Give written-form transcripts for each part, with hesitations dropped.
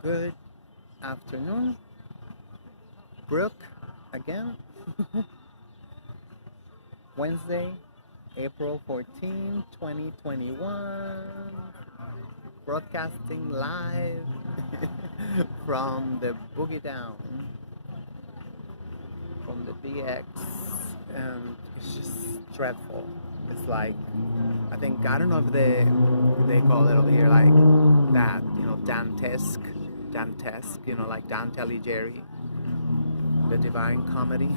Good afternoon, Brooke. Again, Wednesday, April 14, 2021. Broadcasting live from the Boogie Down, from the BX, and it's just dreadful. It's like, I don't know if they call it over here like that, Dantesque, like Dante Alighieri, the Divine Comedy.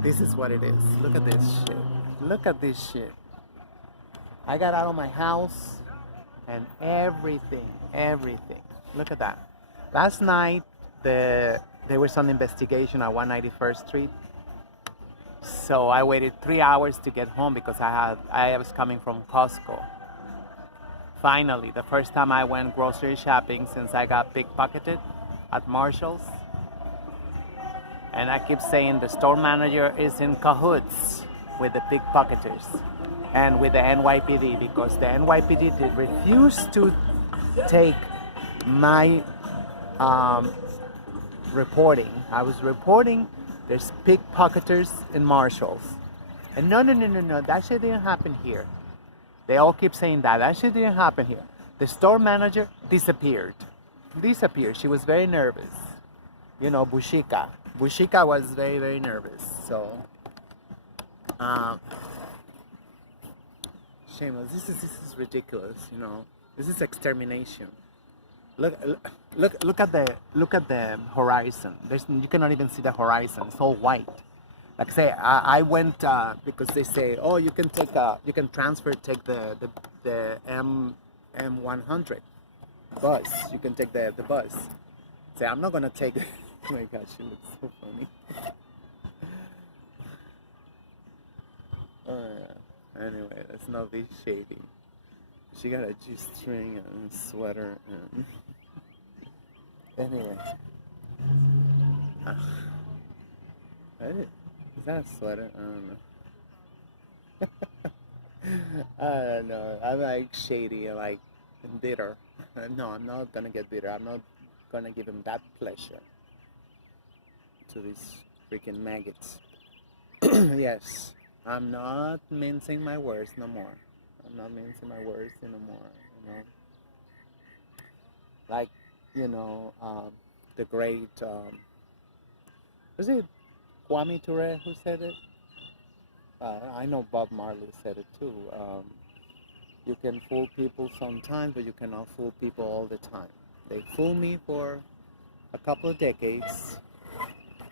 This is what it is. Look at this shit. Look at this shit. I got out of my house and everything. Look at that. Last night, there was some investigation at 191st Street. So I waited 3 hours to get home because I was coming from Costco. Finally, the first time I went grocery shopping since I got pickpocketed at Marshall's. And I keep saying the store manager is in cahoots with the pickpocketers and with the NYPD, because the NYPD did refuse to take my reporting. I was reporting there's pickpocketers in Marshalls. And no, that shit didn't happen here. They all keep saying that shit didn't happen here. The store manager disappeared. She was very nervous. Bushika. Bushika was very, very nervous. So, shameless. This is ridiculous. This is extermination. Look at the horizon. You cannot even see the horizon. It's all white. Like I say, I went because they say, oh, you can take take the M100 bus. You can take the bus. Say, I'm not gonna take. Oh my gosh, she looks so funny. Anyway, let's not be shady. She got a G-string and a sweater and anyway. Is that a sweater? I don't know. I don't know. I'm like shady and like bitter. No, I'm not gonna get bitter. I'm not gonna give him that pleasure to these freaking maggots. Yes, I'm not mincing my words no more. I'm not mincing my words anymore. Like, the great, was it Kwame Ture who said it? I know Bob Marley said it too. You can fool people sometimes, but you cannot fool people all the time. They fool me for a couple of decades,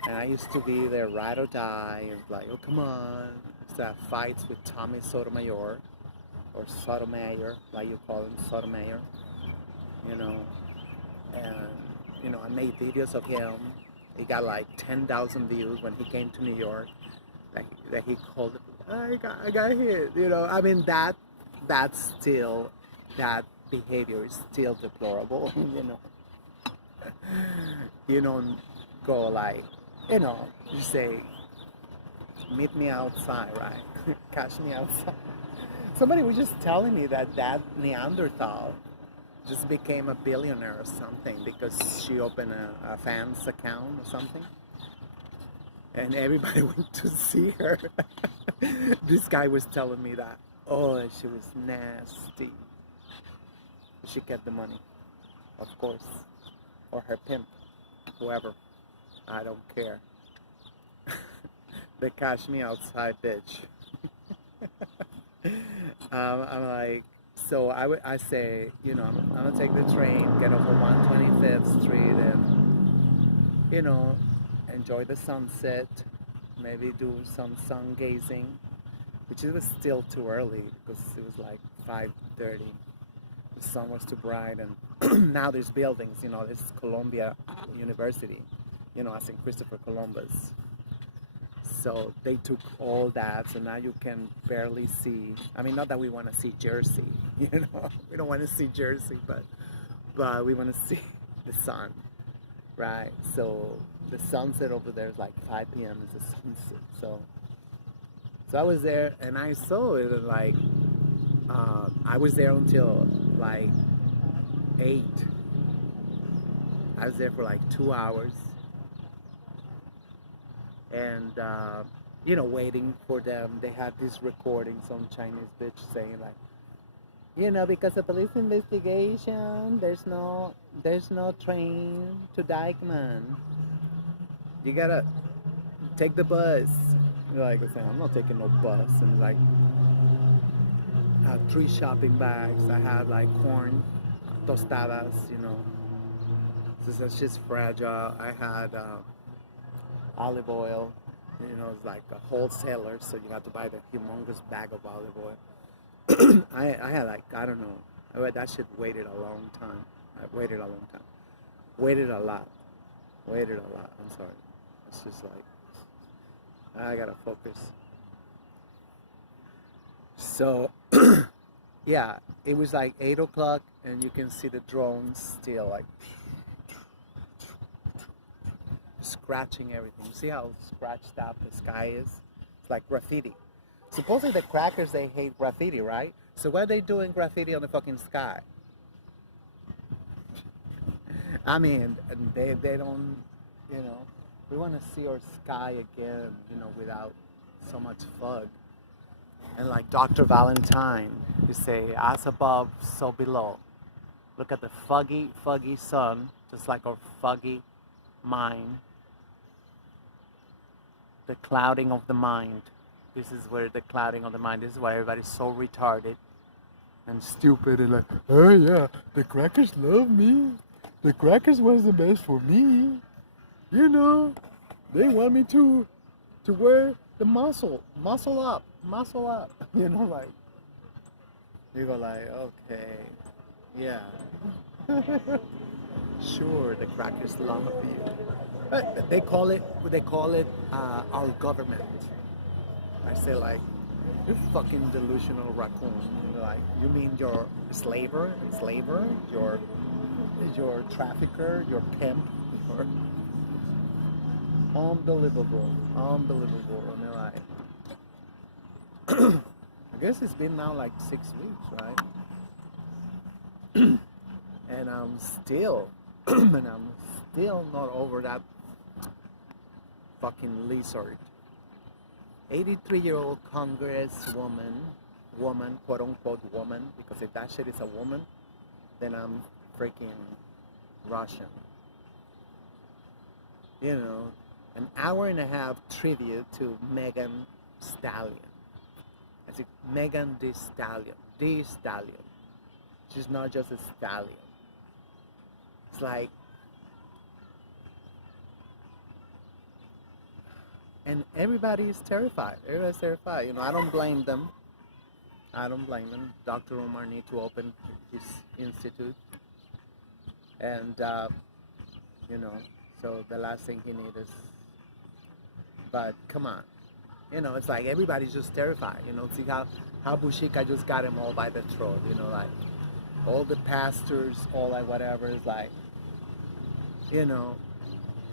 and I used to be their ride or die, and like, oh, come on. It's that fights with Tommy Sotomayor, or Sotomayor, like you call him, Sotomayor, and, I made videos of him. He got like 10,000 views when he came to New York, that he called it, I got hit, I mean, that's still, that behavior is still deplorable, You don't go like, you say, meet me outside, right? Catch me outside. Somebody was just telling me that Neanderthal just became a billionaire or something because she opened a fan's account or something. And everybody went to see her. This guy was telling me that, oh, she was nasty. She kept the money, of course. Or her pimp, whoever. I don't care. The cash me outside bitch. I'm like, so I say, I'm gonna take the train, get off of 125th Street, and enjoy the sunset, maybe do some sun gazing, which it was still too early because it was like 5:30. The sun was too bright, and now there's buildings, there's Columbia University, as in Christopher Columbus. So they took all that, so now you can barely see. I mean, not that we want to see Jersey, we don't want to see Jersey, but we want to see the sun, right? So the sunset over there is like 5 p.m. is the sunset. So I was there and I saw it, and like I was there until like 8, I was there for like 2 hours, and waiting for them. They had this recording, some Chinese bitch saying like, because of police investigation, there's no train to Dykeman. You gotta take the bus. Like I said, I'm not taking no bus. And like, I had 3 shopping bags. I had like corn, tostadas, This is just fragile. I had olive oil. It's like a wholesaler, so you have to buy the humongous bag of olive oil. I had like, I don't know. That shit waited a long time. I waited a long time. Waited a lot. I'm sorry. It's just like, I gotta focus. So, yeah, it was like 8 o'clock, and you can see the drones still like scratching everything. See how scratched out the sky is? It's like graffiti. Supposedly the crackers, they hate graffiti, right? So why are they doing graffiti on the fucking sky? I mean, they don't, we want to see our sky again, without so much fog. And like Dr. Valentine, you say, as above, so below. Look at the foggy sun, just like our foggy mind. The clouding of the mind. This is where the clouding of the mind, this is why everybody's so retarded and stupid and like, oh yeah, the crackers love me. The crackers was the best for me. They want me to wear the muscle up. Like, you go like, okay, yeah. Sure, the crackers love you. But they call it our government. I say like, you're fucking delusional raccoon. Like, you mean your slaver, your trafficker, your pimp, your unbelievable. And they're like, I guess it's been now like 6 weeks, right? And I'm still not over that fucking lizard. 83-year-old congresswoman, quote unquote woman, because if that shit is a woman, then I'm freaking Russian. An hour and a half tribute to Megan Stallion. I said Megan Thee Stallion. She's not just a stallion. It's like, and everybody's terrified. Everybody's terrified. I don't blame them. Dr. Umar need to open his institute. And, so the last thing he needs is, but come on. It's like everybody's just terrified. See how Bushika just got him all by the throat. Like all the pastors, all like whatever is like,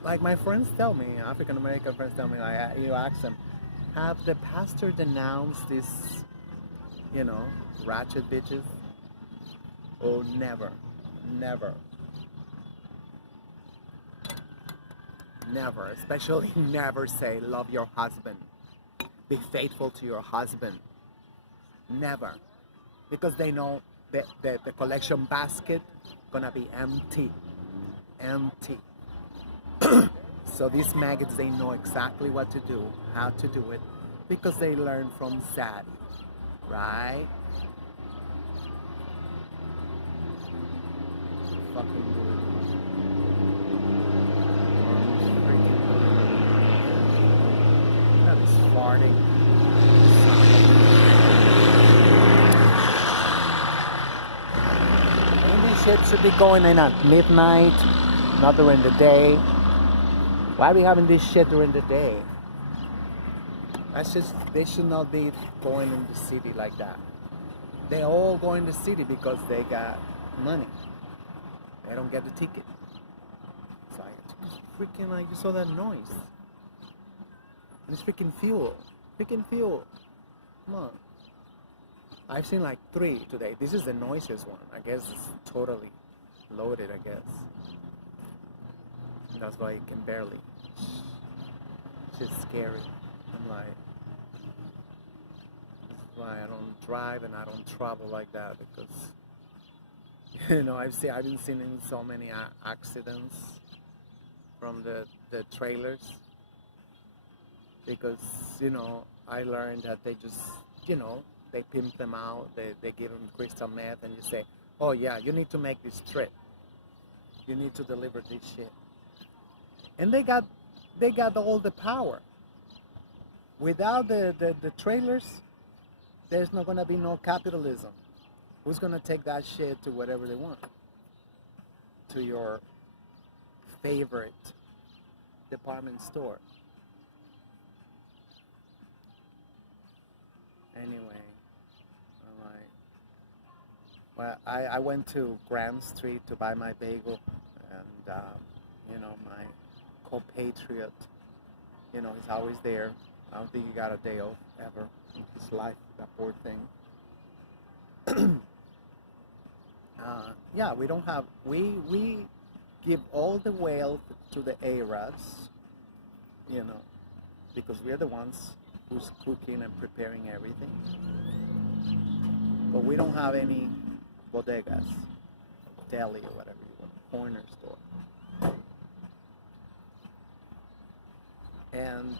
like my friends tell me, African American friends tell me, like, you ask them, have the pastor denounced this, ratchet bitches? Oh, never. Especially never say love your husband, be faithful to your husband. Never, because they know that the collection basket gonna be empty. So these maggots, they know exactly what to do, how to do it, because they learn from Zaddy, right? Fucking good. That is farting. And this shit should be going in at midnight, not during the day. Why are we having this shit during the day? They should not be going in the city like that. They all go in the city because they got money. They don't get the ticket. It's like, it's freaking like, you saw that noise. And it's freaking fuel. Come on. I've seen like 3 today. This is the noisiest one. I guess it's totally loaded, I guess. And that's why it can barely. She's scary. I'm like, that's why I don't drive and I don't travel like that because I've been seeing so many accidents from the trailers because I learned that they just they pimp them out, they give them crystal meth and you say, oh yeah, you need to make this trip, you need to deliver this shit, and they got all the power. Without the trailers, there's not gonna be no capitalism. Who's gonna take that shit to whatever they want? To your favorite department store. Anyway, I'm like, well, I went to Grand Street to buy my bagel, and my compatriot, he's always there. I don't think he got a day off ever in his life, that poor thing. Yeah, we don't have, we give all the wealth to the Arabs, because we're the ones who's cooking and preparing everything. But we don't have any bodegas, deli or whatever you want, corner store. And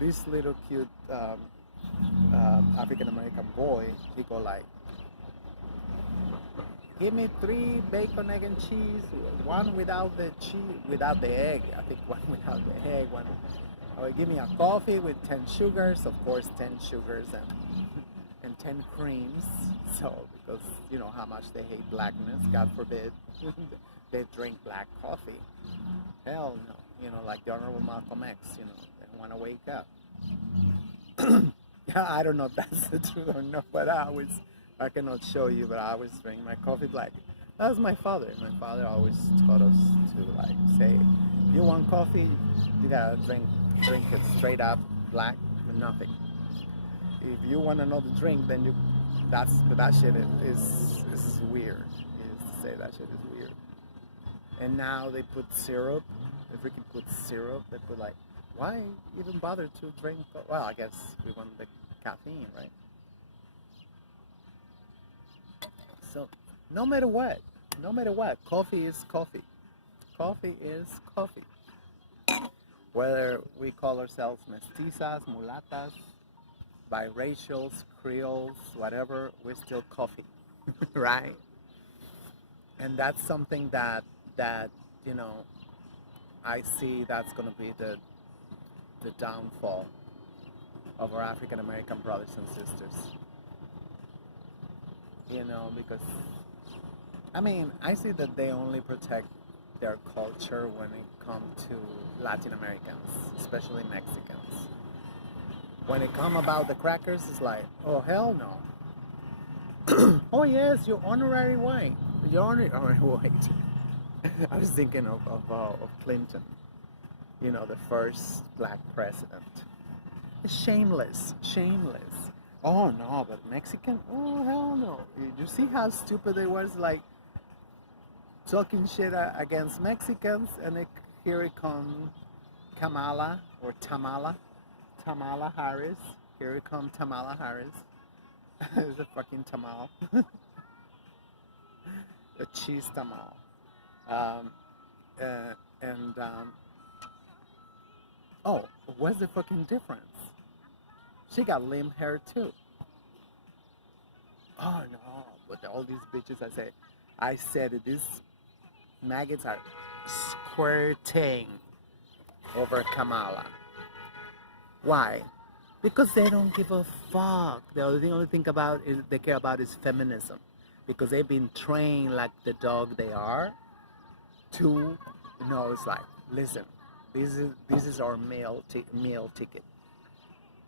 this little cute African American boy, he go like, give me 3 bacon, egg, and cheese, one without the egg. I think one without the egg, one. Oh, give me a coffee with 10 sugars, of course, 10 sugars and 10 creams. So, because you know how much they hate blackness, God forbid, they drink black coffee. Hell no. Like the Honorable Malcolm X, they don't want to wake up. Yeah, I don't know if that's the truth or not, but I cannot show you, but I always drink my coffee black. That was my father. My father always taught us to say, if you want coffee, you gotta drink it straight up black with nothing. If you want another drink, then that shit is weird. Is to say that shit is weird. And now they put syrup. They freaking put syrup. They put why even bother to drink? Well, I guess we want the caffeine, right? So no matter what, coffee is coffee. Coffee is coffee. Whether we call ourselves mestizas, mulatas, biracials, creoles, whatever, we're still coffee, right? And that's something that I see that's going to be the downfall of our African American brothers and sisters. Because I see that they only protect their culture when it comes to Latin Americans, especially Mexicans. When it comes about the crackers, it's like, oh hell no. Oh yes, you're honorary white. You're honorary white. I was thinking of Clinton, the first black president. Shameless. Oh no, but Mexican? Oh hell no. You see how stupid they was, talking shit against Mexicans, and here it comes Kamala or Tamala Harris. Here it comes Tamala Harris. It's a fucking tamal. A cheese tamal. Oh, what's the fucking difference? She got limp hair too. Oh no, but all these bitches, I said it, these maggots are squirting over Kamala. Why? Because they don't give a fuck. The only thing they care about is feminism. Because they've been trained like the dog they are to, it's like, listen, this is our meal ticket.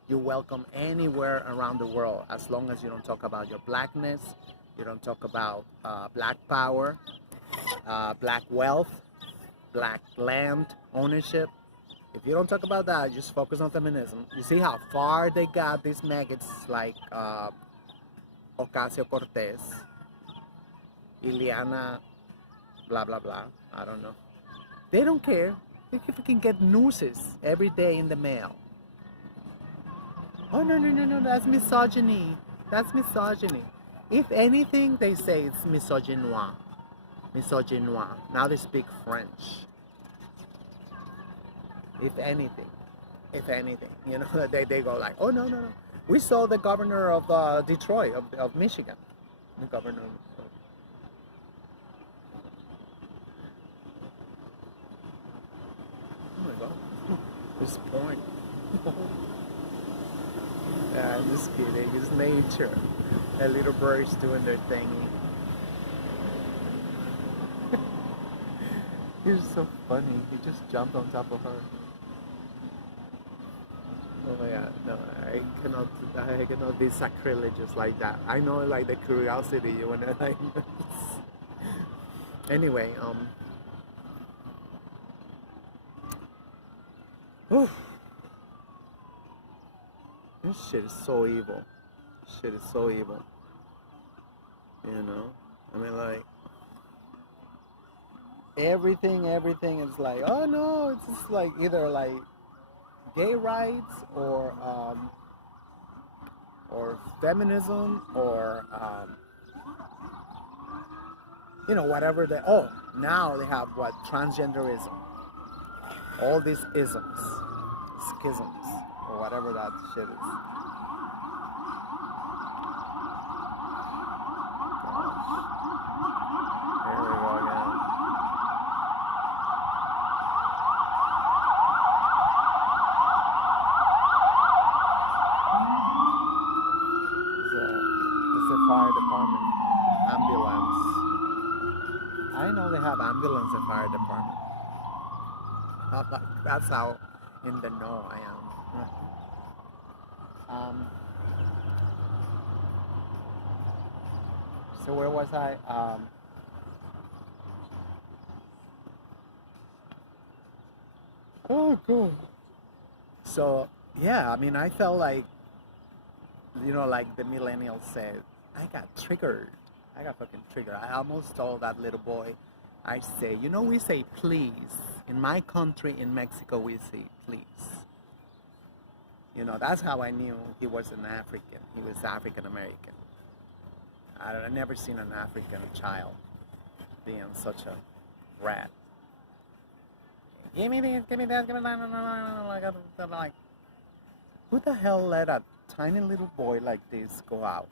You're welcome anywhere around the world as long as you don't talk about your blackness, you don't talk about black power, black wealth, black land ownership. If you don't talk about that, just focus on feminism. You see how far they got these maggots like Ocasio-Cortez, Ileana, blah, blah, blah. I don't know. They don't care. They can get nooses every day in the mail. Oh, no, no, no, no, that's misogyny. That's misogyny. If anything, they say it's misogynoir. Misogynoir. Now they speak French. If anything. If anything. You know, they go like, oh, no, no, no. We saw the governor of Detroit, of Michigan. The governor of... Oh my god. It's porn. Yeah, I'm just kidding. It's nature. The little birds doing their thingy. He's so funny. He just jumped on top of her. Oh my god, no, I cannot be sacrilegious like that. I know like the curiosity you wanna like anyway, whew. This shit is so evil. Shit is so evil. You know? I mean like everything is like, oh no, it's just like either like gay rights or feminism or you know, whatever they, oh, now they have what, transgenderism, all these isms, schisms, or whatever that shit is. Gosh. Here we go again. It's a fire department ambulance. I know they have ambulance and fire department. That's how in the know I am. So where was I? Oh god. So yeah, I mean, I felt like, you know, like the millennials said, I got triggered. I got fucking triggered. I almost told that little boy, I say, you know, we say please. In my country, in Mexico, we say please. You know, that's how I knew he was an African. He was African American. I never seen an African child being such a rat. Give me this, give me that, give me that. Like, who the hell let a tiny little boy like this go out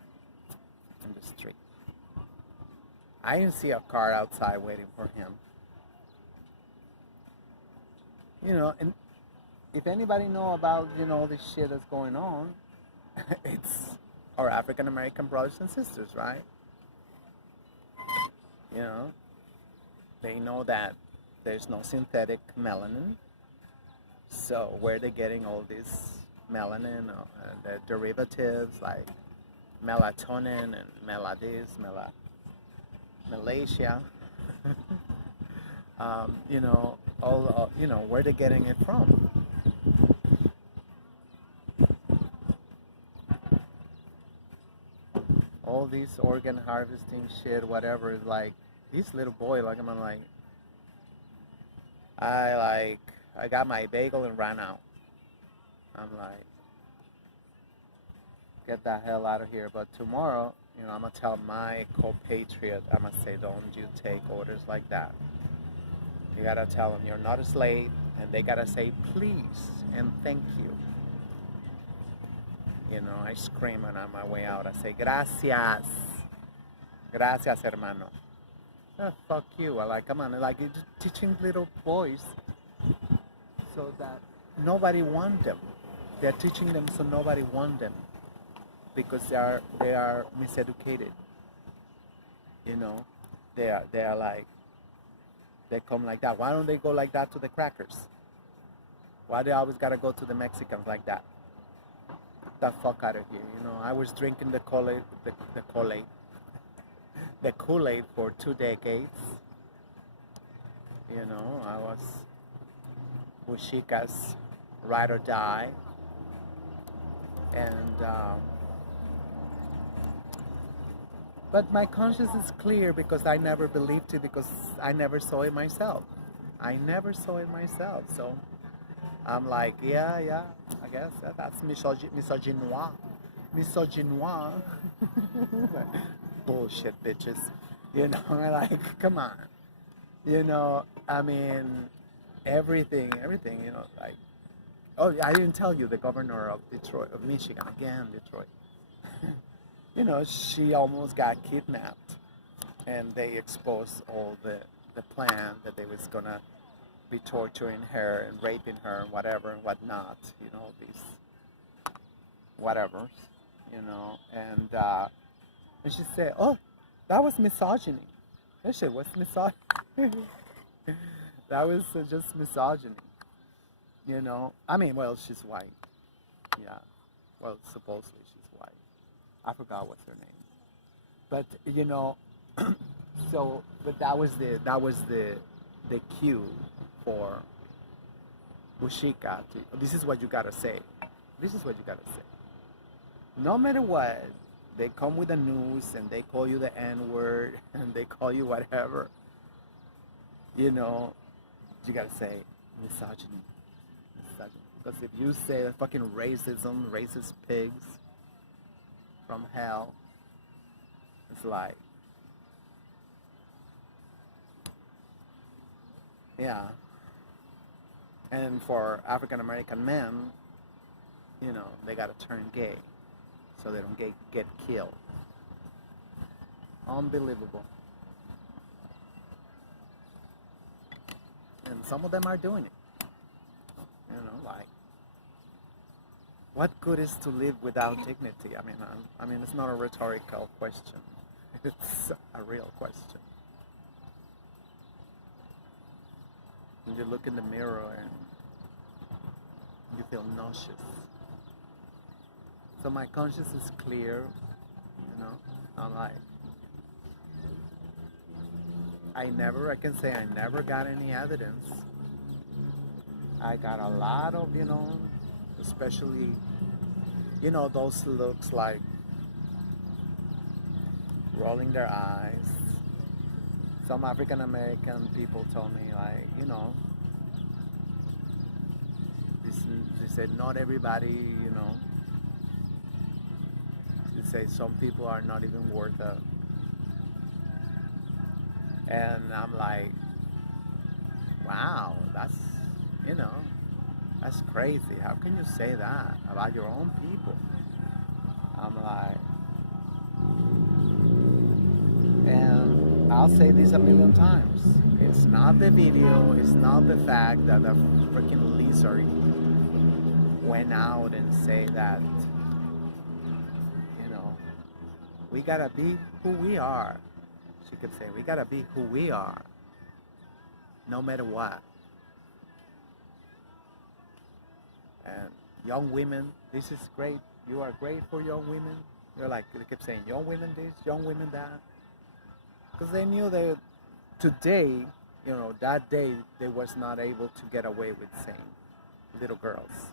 in the street? I didn't see a car outside waiting for him. You know, and if anybody know about, you know, all this shit that's going on, it's our African American brothers and sisters, right? You know, they know that there's no synthetic melanin. So where are they getting all this melanin, the derivatives like melatonin and Malaysia, you know, all you know, where they're getting it from. All these organ harvesting shit, whatever, is like this little boy. Like I'm like, I got my bagel and ran out. I'm like, get the hell out of here. But tomorrow, you know, I'm gonna tell my compatriot, I'm gonna say, don't you take orders like that. You gotta tell them you're not a slave, and they gotta say please and thank you. You know, I scream and on my way out, I say, gracias. Gracias, hermano. Oh, fuck you. I like, come on, like, you're just teaching little boys so that nobody want them. They're teaching them so nobody want them because they are miseducated. You know, they are like, they come like that. Why don't they go like that to the crackers? Why they always gotta go to the Mexicans like that? Get the fuck out of here. You know, I was drinking the Kool-Aid, the Kool-Aid for 2 decades. You know, I was Bushika's ride or die. And but my conscience is clear because I never believed it, because I never saw it myself. I never saw it myself. So I'm like, yeah, I guess that's misogynoir. Misogynoir. Bullshit, bitches. You know, like, come on. I mean, everything, like, oh, I didn't tell you the governor of Detroit, of Michigan, again, Detroit. She almost got kidnapped, and they exposed all the plan that they was gonna be torturing her and raping her and whatever and whatnot, these whatevers, and she said, oh, that was misogyny. That shit was misogyny. That was just misogyny, I mean, well, she's white. Yeah. Well, supposedly she's white. I forgot what's her name. But so but that was the cue for Bushika to, this is what you gotta say. This is what you gotta say. No matter what, they come with the news and they call you the N-word and they call you whatever. You gotta say misogyny. Because if you say fucking racism, racist pigs from hell, it's like, yeah. And for African American men, they gotta turn gay so they don't get killed. Unbelievable. And some of them are doing it. Like, what good is to live without dignity? I mean, it's not a rhetorical question. It's a real question. And you look in the mirror and you feel nauseous. So my conscience is clear, I'm like, I can say I never got any evidence. I got a lot of, especially, those looks like rolling their eyes. Some African American people told me, like, they said not everybody, they say some people are not even worth it. And I'm like, wow, that's crazy. How can you say that about your own people? I'm like, and I'll say this a million times. It's not the video, it's not the fact that the freaking lizard went out and say that, we gotta be who we are. She could say, we gotta be who we are, no matter what. And young women, this is great. You are great for young women. They're like, they kept saying, young women this, young women that. Because they knew that today, that day, they was not able to get away with saying little girls.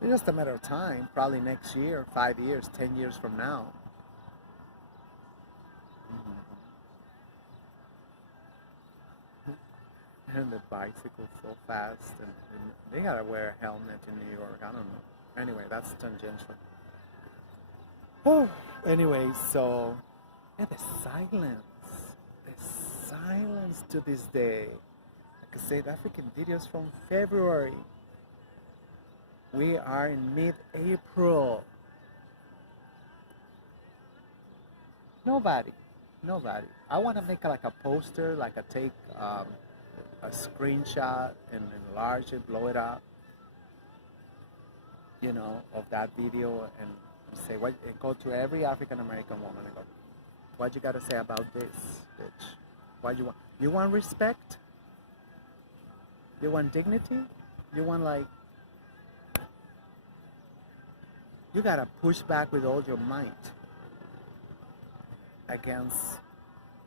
It's just a matter of time, probably next year, 5 years, 10 years from now. And the bicycle so fast, and they gotta wear a helmet in New York. I don't know. Anyway, that's tangential. Oh, anyway, so yeah, the silence to this day. Like I said, African videos from February. We are in mid-April. Nobody. I want to make like a poster, like take a screenshot and enlarge it, blow it up, of that video and say what, and go to every African American woman and go, what you got to say about this, bitch? What you want? You want respect? You want dignity? You want, like, you gotta push back with all your might against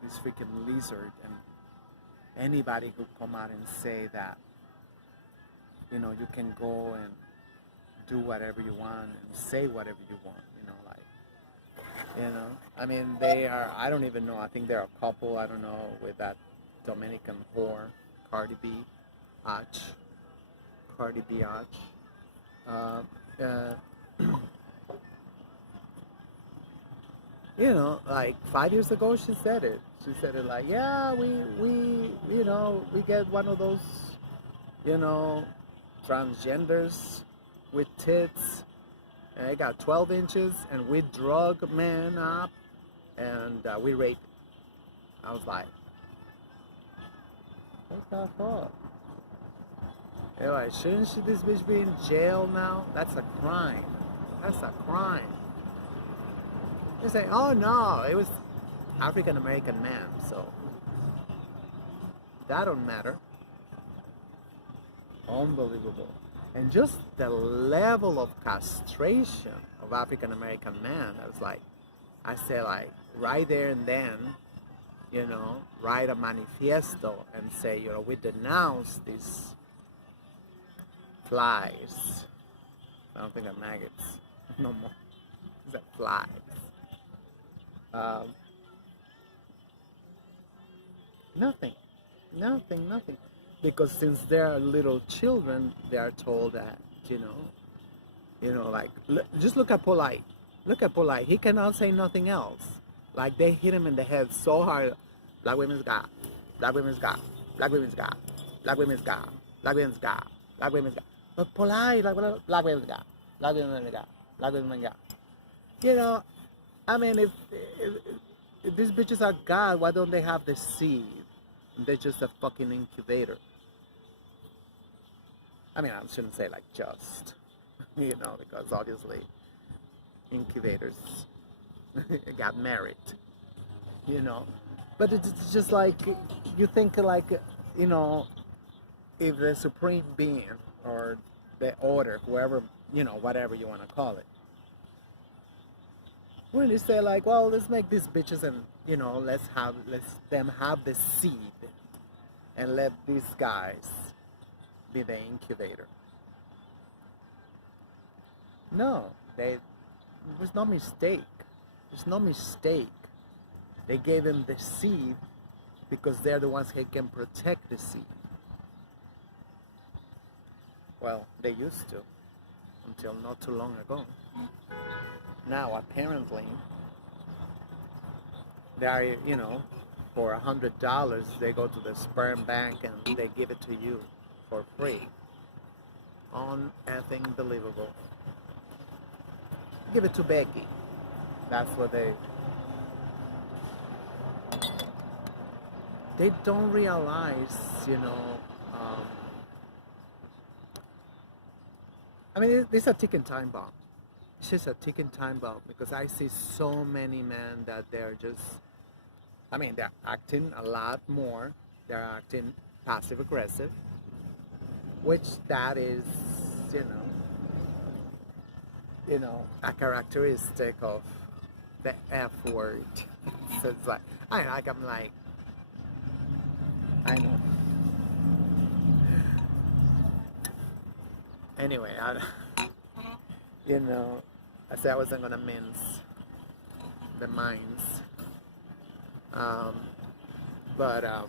this freaking lizard and anybody who come out and say that, you can go and do whatever you want and say whatever you want, I mean, they are, I don't even know, I think they're a couple, I don't know, with that Dominican whore Cardi B, Arch, Cardi B Arch. Uh, uh, like 5 years ago, she said it. She said it like, yeah, we get one of those, you know, transgenders with tits, and they got 12 inches, and we drug men up, and we rape. I was like, what the fuck? Anyway, shouldn't this bitch be in jail now? That's a crime. That's a crime. They say, oh no, it was African American man, so that don't matter. Unbelievable. And just the level of castration of African American man, I say like right there and then, write a manifesto and say, we denounce these flies. I don't think they're maggots no more. They're flies. Nothing. Because since they're little children, they are told that, just look at Polite. Look at Polite. He cannot say nothing else. Like they hit him in the head so hard. Black women's God. Black women's God. Black women's God. Black women's God. Black women's God. Black women's God. But Polite, like Black women's God. Black women's God. Black women's God. I mean, if these bitches are God, why don't they have the seed? They're just a fucking incubator. I mean, I shouldn't say like just, because obviously incubators got married, But it's just like, you think like, if the supreme being or the order, whoever, whatever you want to call it, when they say like, well, let's make these bitches and, let's them have the seed and let these guys be the incubator. No, there's no mistake. There's no mistake. They gave them the seed because they're the ones who can protect the seed. Well, they used to, until not too long ago. Now, apparently, they are, for $100, they go to the sperm bank and they give it to you for free. Un-effing believable. Give it to Becky. That's what they don't realize, I mean, it's a ticking time bomb. It's just a ticking time bomb because I see so many men that they're just, they're acting a lot more. They're acting passive aggressive, which that is, a characteristic of the F word. So it's like, I know. Anyway, I said I wasn't gonna mince the minds, but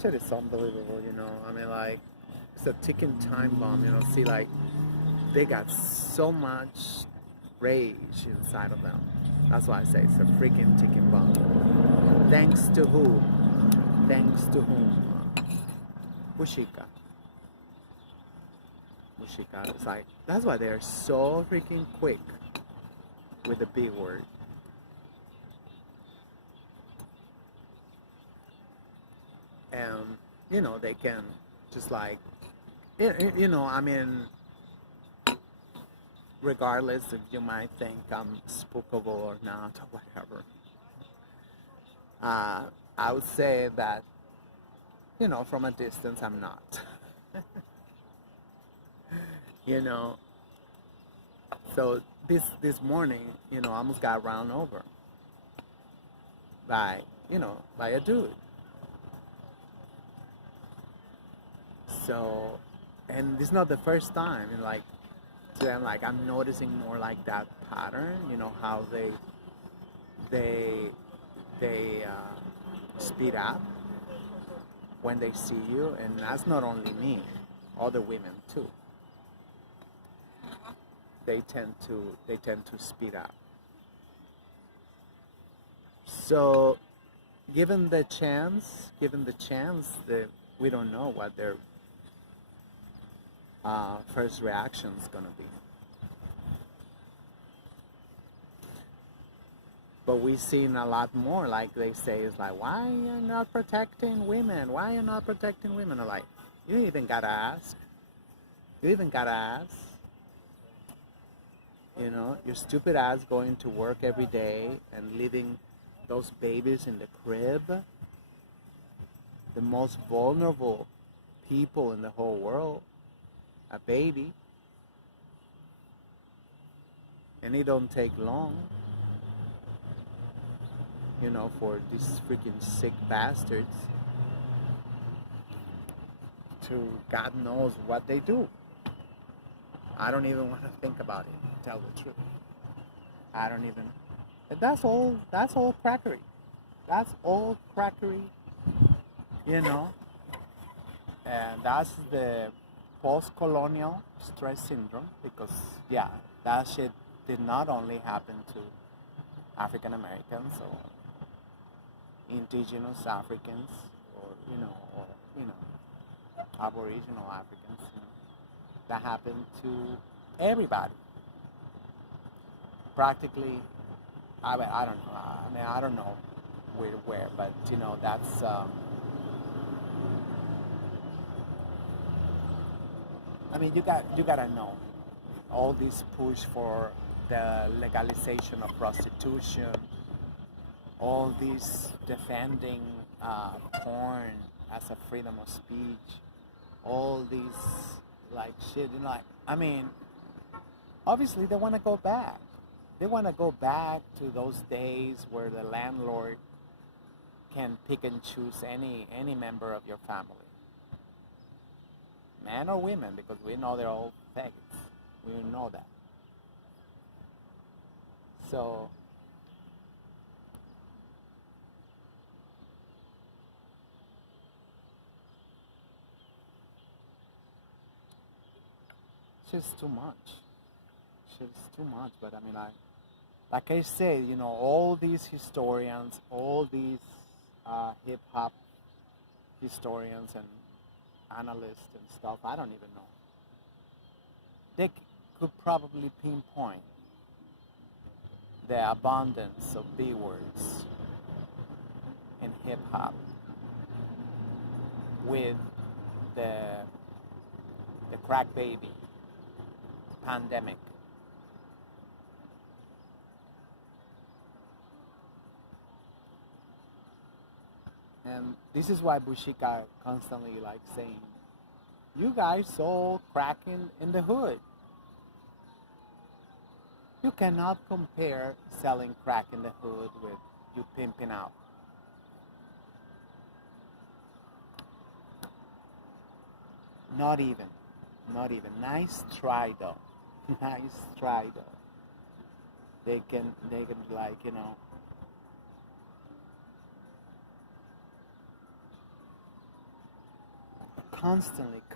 shit is unbelievable. It's a ticking time bomb. See, like they got so much rage inside of them. That's why I say it's a freaking ticking bomb. Thanks to who? Thanks to whom? Bushika. It's like, that's why they're so freaking quick with the big word. And, they can just like, regardless if you might think I'm spookable or not or whatever, I would say that, from a distance, I'm not. So this morning, I almost got run over by a dude. So, and this is not the first time, so I'm noticing more like that pattern, how they speed up when they see you, and that's not only me, other women too. They tend to speed up. So given the chance that we don't know what their first reaction is gonna be. But we've seen a lot more, like they say, is like, why are you not protecting women? Why are you not protecting women? I'm like, you even gotta ask. You even gotta ask. You know, your stupid ass going to work every day and leaving those babies in the crib, the most vulnerable people in the whole world, a baby, and it don't take long, you know, for these freaking sick bastards to God knows what they do. I don't even want to think about it, to tell the truth. I don't even. That's all crackery. That's all crackery, you know. And that's the post-colonial stress syndrome, because yeah, that shit did not only happen to African Americans or indigenous Africans, or Aboriginal Africans. You know, that happened to everybody. Practically, I don't know. I mean, I don't know where, but you know, that's. I mean, you gotta know all this push for the legalization of prostitution, all this defending porn as a freedom of speech, all these like shit. You know, like, I mean, obviously they want to go back. They want to go back to those days where the landlord can pick and choose any member of your family, men or women, because we know they're all faggots. We know that. So it's just too much. It's just too much. But I mean, like I said, you know, all these historians, all these hip hop historians and analysts and stuff, I don't even know. They could probably pinpoint the abundance of B words in hip hop with the crack baby pandemic. And this is why Bushika constantly like saying, you guys sold crack in the hood. You cannot compare selling crack in the hood with you pimping out. Not even. Not even. Nice try though. Nice try though. They can like, you know,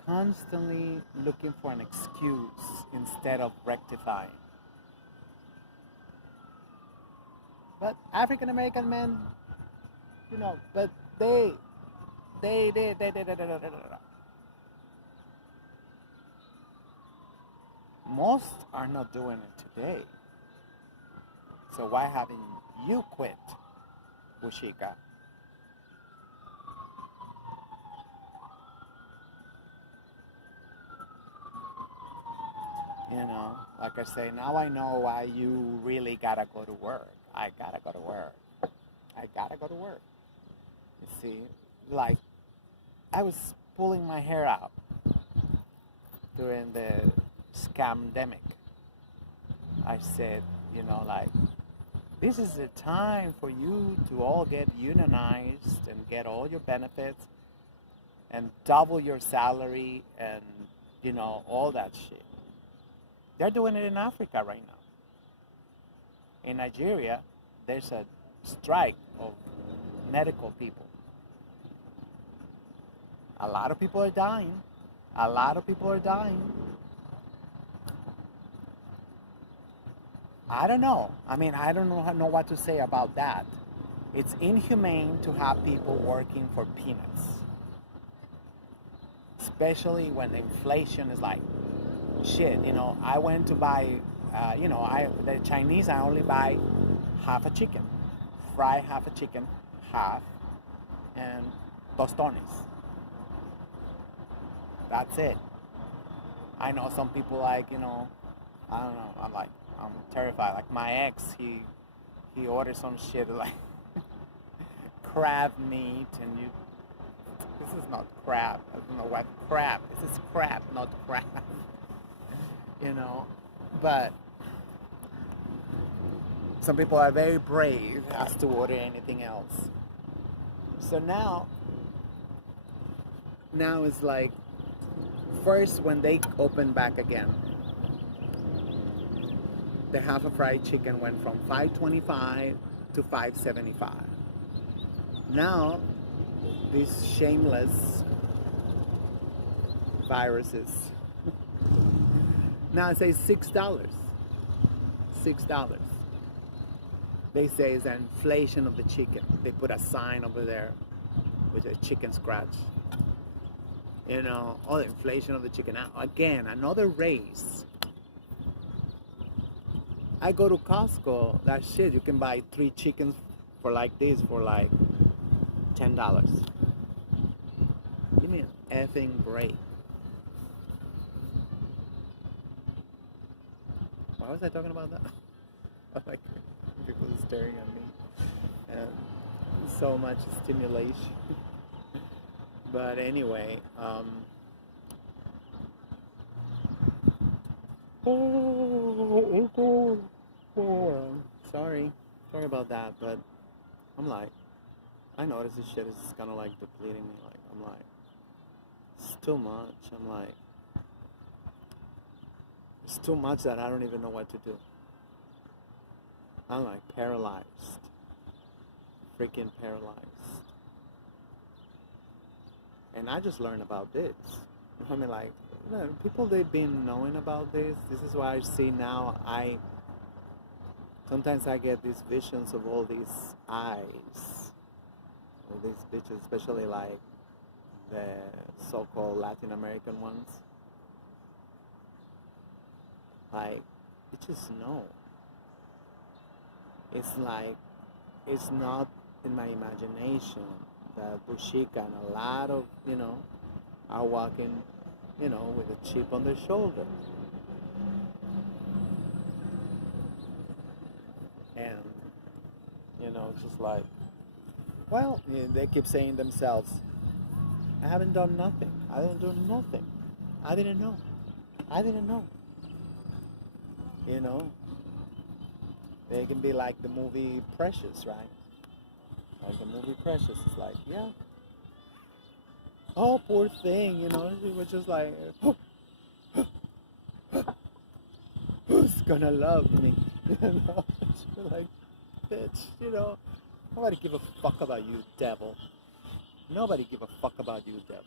constantly looking for an excuse instead of rectifying. But African American men, you know, but they. Most are not doing it today. So why haven't you quit, Bushika? You know, like I say, now I know why you really gotta go to work. I gotta go to work. I gotta go to work. You see, like I was pulling my hair out during the scamdemic. I said, you know, like, this is the time for you to all get unionized and get all your benefits and double your salary and, you know, all that shit. They're doing it in Africa right now. In Nigeria, there's a strike of medical people. A lot of people are dying. A lot of people are dying. I don't know. I mean, I don't know what to say about that. It's inhumane to have people working for peanuts, especially when inflation is like shit. You know, I went to buy, the Chinese. I only buy half a chicken, fry half a chicken, half, and tostones. That's it. I know some people like, I don't know. I'm terrified. Like my ex, he ordered some shit like crab meat, and this is not crab. I don't know what crab. This is crab, not crab. But some people are very brave as to order anything else. So now it's like, first when they open back again, the half a fried chicken went from $5.25 to $5.75. Now these shameless viruses now say $6. $6. They say it's an inflation of the chicken. They put a sign over there with a chicken scratch. The inflation of the chicken. Now, again, another raise. I go to Costco, that shit, you can buy 3 chickens for like this for like $10. Give me an effing break. Why was I talking about that? Like, people staring at me. And so much stimulation. But anyway, sorry about that, but I'm like, I notice this shit is kind of like depleting me. Like, I'm like, it's too much. I'm like, it's too much that I don't even know what to do. I'm like paralyzed, freaking paralyzed. And I just learned about this. I mean, like, people, they've been knowing about this. This is why I see now, sometimes I get these visions of all these eyes, all these bitches, especially like the so-called Latin American ones. Like, bitches know. It's like, it's not in my imagination that Bushika and a lot of, are walking, with a chip on their shoulder. And, just like, well, they keep saying themselves, I haven't done nothing. I didn't do nothing. I didn't know. They can be like the movie Precious, right? Like the movie Precious. It's like, yeah. Oh, poor thing, It was just like, who's gonna love me? Like, bitch, nobody give a fuck about you, devil. Nobody give a fuck about you, devil.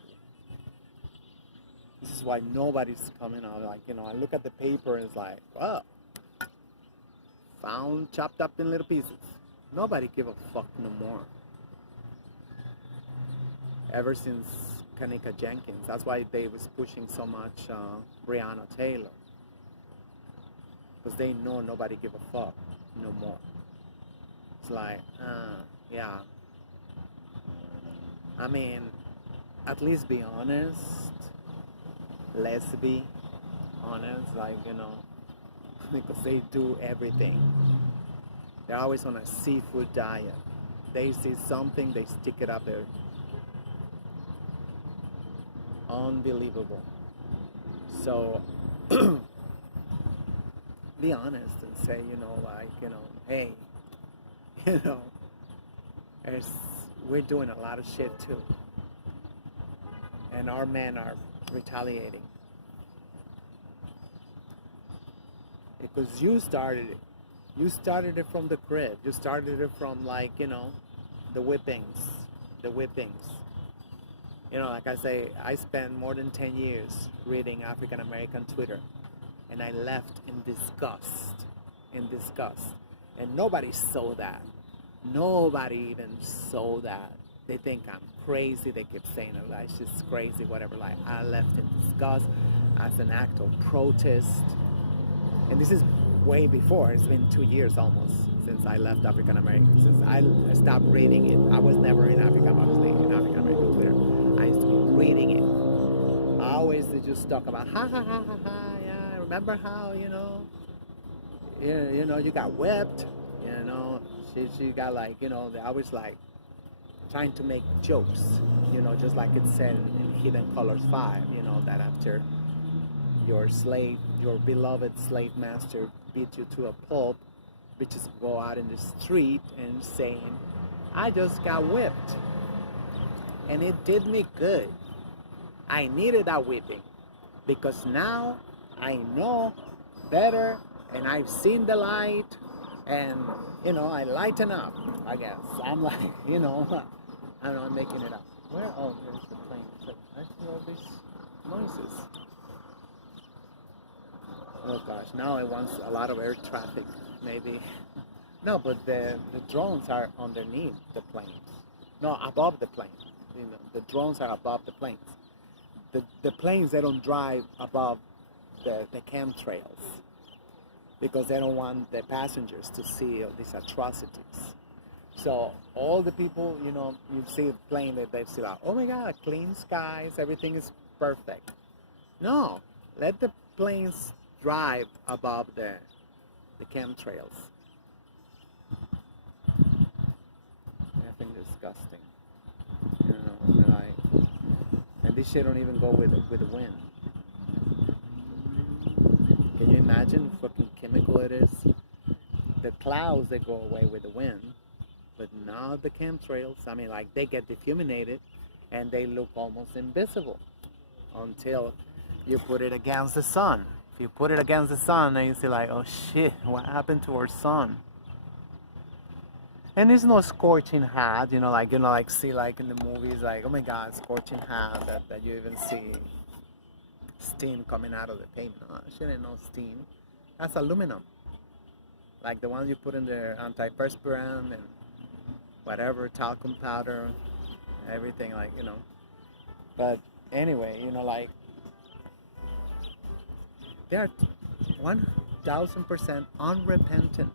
This is why nobody's coming out. Like, I look at the paper and it's like, wow, found chopped up in little pieces. Nobody give a fuck no more. Ever since Kanika Jenkins. That's why they was pushing so much Breonna Taylor. Because they know nobody give a fuck no more. It's like, yeah. I mean, at least be honest. Let's be honest, like, because they do everything. They're always on a seafood diet. They see something, they stick it up there. Unbelievable. So, be honest and say, hey, we're doing a lot of shit too. And our men are retaliating. Because you started it. You started it from the crib. You started it from, like, the whippings, the whippings. You know, like I say, I spent more than 10 years reading African American Twitter, and I left in disgust. And nobody saw that. Nobody even saw that. They think I'm crazy. They keep saying, oh, like, she's crazy, whatever. Like, I left in disgust as an act of protest. And this is way before. It's been 2 years almost since I left African American. Since I stopped reading it. I was never in Africa, obviously, in African American Twitter. I used to be reading it. I always just talk about, ha ha ha ha ha, yeah, remember how, you know, you got whipped, you know, she got like, you know, they always like trying to make jokes, you know, just like it said in Hidden Colors 5, you know, that after your beloved slave master beat you to a pulp, bitches go out in the street and saying, I just got whipped. And it did me good. I needed that whipping because now I know better and I've seen the light and, you know, I lighten up, I guess. I'm like, you know, I'm not making it up. Where? Oh, there's the plane. It's like, I see all these noises. Oh gosh, now it wants a lot of air traffic, maybe. No, but the drones are underneath the planes. No, above the planes. You know, the drones are above the planes. The planes, they don't drive above the chemtrails because they don't want the passengers to see these atrocities. So all the people, you know, you see a plane that they see like, oh my God, clean skies, everything is perfect. No, let the planes drive above the chemtrails. Nothing disgusting. You know, like, and this shit don't even go with the wind. Can you imagine what fucking chemical it is? The clouds, they go away with the wind, but not the chemtrails. I mean, like, they get diffuminated and they look almost invisible until you put it against the sun. If you put it against the sun, then you see like, oh shit, what happened to our sun? And it's no scorching hot, you know, like see like in the movies, like, oh my God, scorching hot, that you even see steam coming out of the pavement. Oh, shit ain't no steam. That's aluminum. Like the ones you put in the antiperspirant and whatever, talcum powder, everything, like, you know. But anyway, you know, like, they are 1000% unrepentant.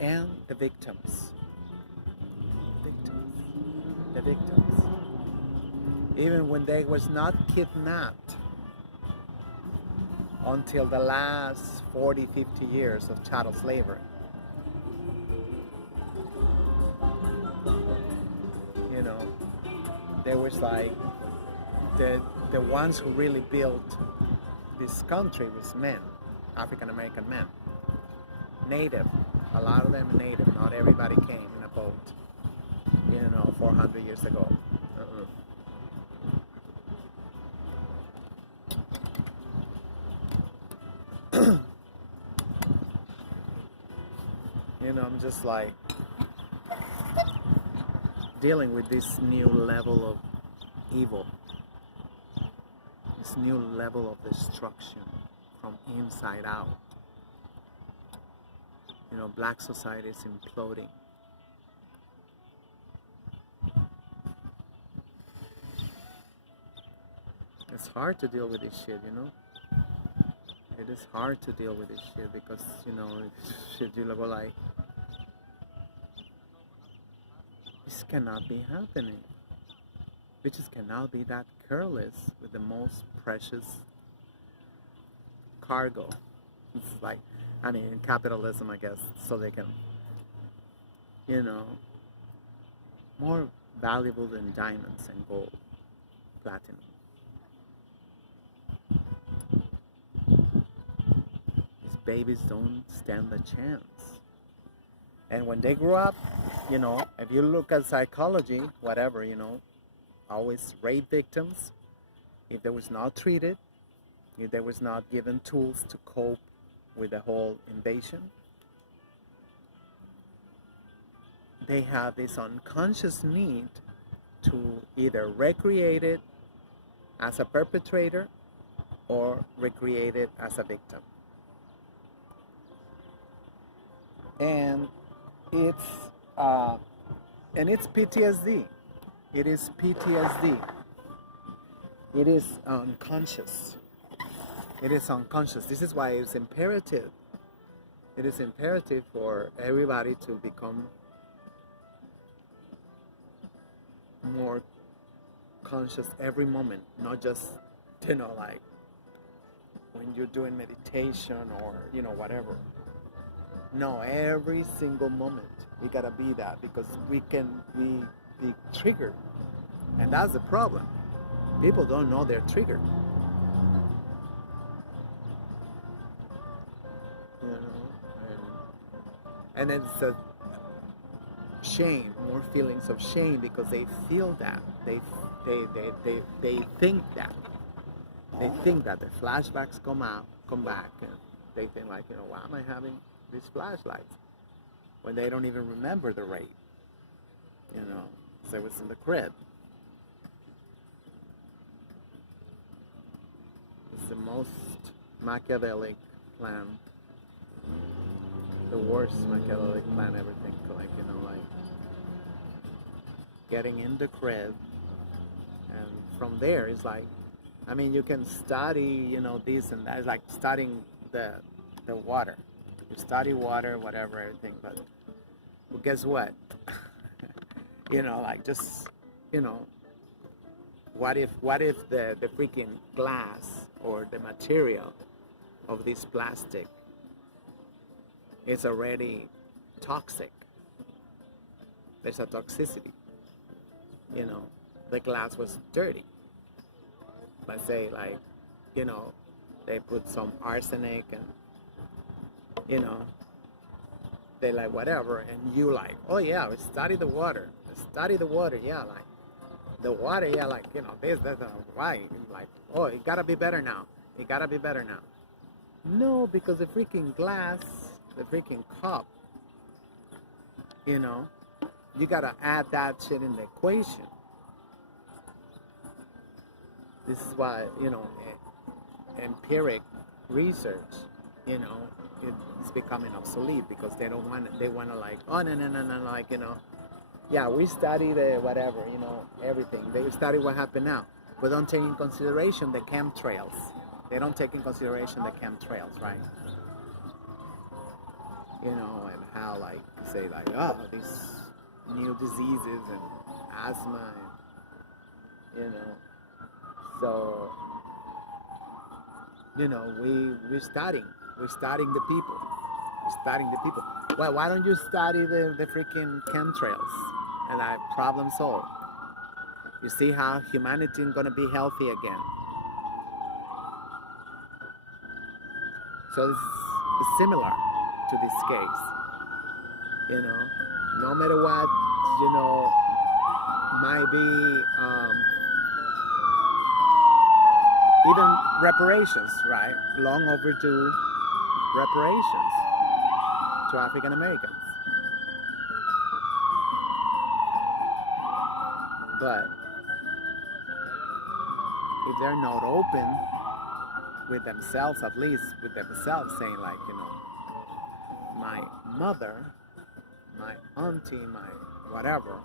And the victims. The victims. Even when they was not kidnapped until the last 40, 50 years of chattel slavery. You know, there was like, the ones who really built this country was men, African American men, native. A lot of them native. Not everybody came in a boat, you know, 400 years ago. You know, I'm just like dealing with this new level of evil, this new level of destruction from inside out. You know, black society is imploding. It's hard to deal with this shit, you know? It is hard to deal with this shit because, you know, shit, you go like, this cannot be happening. Bitches cannot be that careless with the most precious cargo. It's like, I mean, capitalism, I guess, so they can, you know, more valuable than diamonds and gold, platinum. These babies don't stand a chance. And when they grow up, you know, if you look at psychology, whatever, you know, always rape victims, if they was not treated, if they was not given tools to cope with the whole invasion, they have this unconscious need to either recreate it as a perpetrator or recreate it as a victim. And it's uh, it's PTSD. It is PTSD. It is unconscious. It is unconscious. This is why it's imperative. It is imperative for everybody to become more conscious every moment, not just, like when you're doing meditation or, whatever. No, every single moment we gotta be that, because we be triggered. And that's the problem. People don't know they're triggered. And it's a shame, more feelings of shame, because they feel that. They think that. They think that the flashbacks come back, and they think like, why am I having these flashlights? When they don't even remember the rape. So it was in the crib. It's the most Machiavellic plan. The worst Machiavellic plan ever. Think like, getting in the crib, and from there it's like, you can study, this and that. It's like studying the water. You study water, whatever, everything, but well, guess what? What if the freaking glass or the material of this plastic is already toxic? There's a toxicity. The glass was dirty. Let's say, like, they put some arsenic and, they like whatever, and you like, oh yeah, we study the water. Yeah, like the water, yeah, like, this, that, why? Like, oh, it gotta be better now. No, because the freaking glass, the freaking cup, you gotta add that shit in the equation. This is why, empiric research, it's becoming obsolete, because they want to like, oh, no, like, yeah, we study the whatever, everything. They study what happened now, but don't take in consideration the chemtrails. They don't take in consideration the chemtrails, right? And how, like, say, like, oh, these new diseases and asthma, and, so, we're studying the people. Well, why don't you study the freaking chemtrails, and that problem solved? You see how humanity is going to be healthy again. So it's similar to this case. No matter what, might be even reparations, right? Long overdue reparations to African Americans. But if they're not open with themselves, at least with themselves, saying like, my mother, my auntie, my whatever,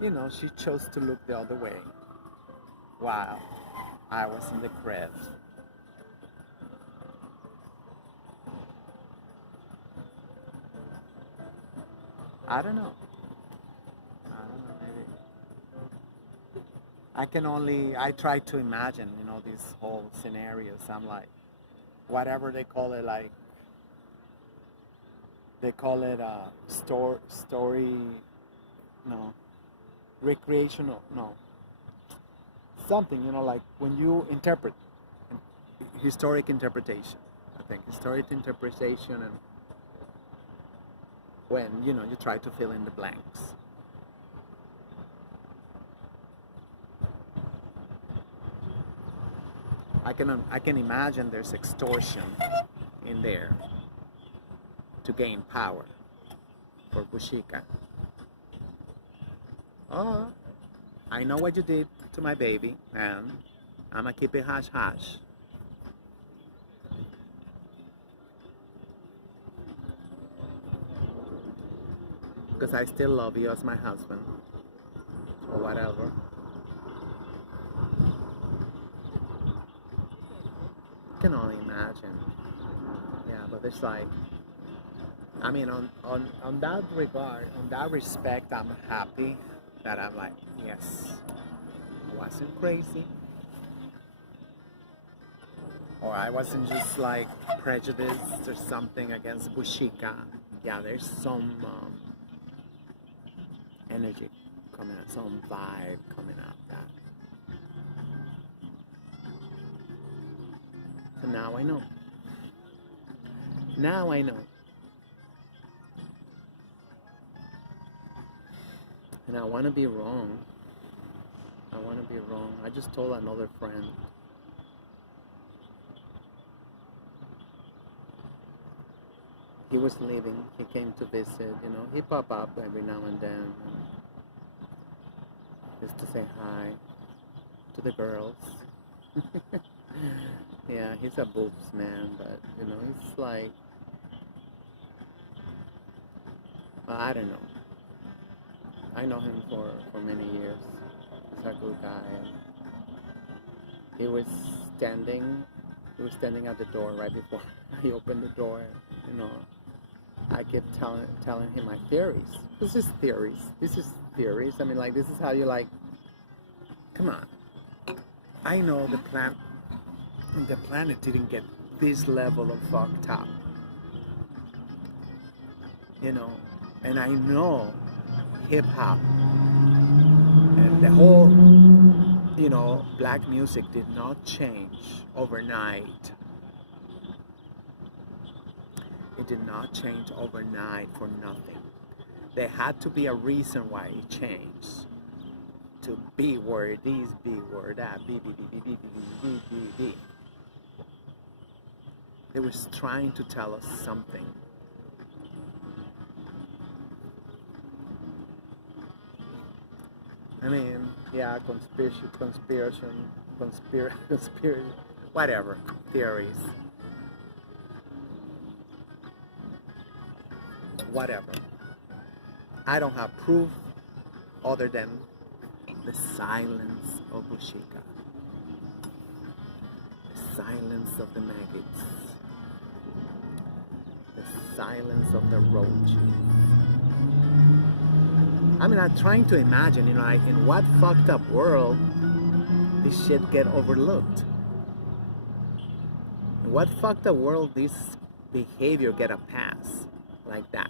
she chose to look the other way while I was in the crib. I don't know, maybe. I try to imagine, these whole scenarios. I'm like, whatever they call it, like, they call it story, no, recreational, no, something, like when you interpret, historic interpretation, I think, historic interpretation, and when, you try to fill in the blanks. I can imagine there's extortion in there to gain power. for Bushika. Oh, I know what you did to my baby, and I'ma keep it hush hush. Because I still love you as my husband, or whatever. I can only imagine. Yeah, but it's like, I mean, on that regard, on that respect, I'm happy that I'm like, yes, I wasn't crazy, or I wasn't just like prejudiced or something against Bushika. Yeah, there's some energy coming out, some vibe coming out that. So now I know. Now I know. And I want to be wrong. I want to be wrong. I just told another friend. He was leaving. He came to visit. You know, he pop up every now and then, just to say hi to the girls. Yeah, he's a boobs man, but you know, he's like, well, I don't know. I know him for many years. He's a good guy. He was standing. He was standing at the door right before I opened the door. You know, I kept telling him my theories. This is theories. This is theories. I mean, like, this is how you like. Come on. I know the planet didn't get this level of fucked up. You know, and I know hip hop and the whole, you know, black music did not change overnight. It did not change overnight for nothing. There had to be a reason why it changed. To B word, these B word, that B B B B B B B B B. They was trying to tell us something. I mean, yeah, conspiracy, whatever, theories, whatever. I don't have proof other than the silence of Bushika, the silence of the maggots, the silence of the roaches. I mean, I'm trying to imagine, you know, like, in what fucked up world this shit get overlooked? In what fucked up world this behavior get a pass like that?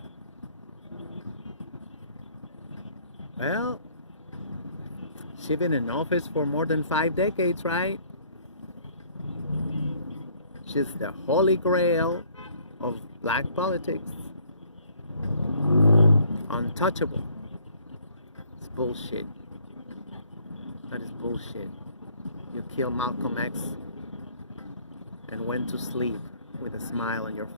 Well, she's been in office for more than 5 decades, right? She's the holy grail of black politics. Untouchable. It's bullshit. That is bullshit. You killed Malcolm X and went to sleep with a smile on your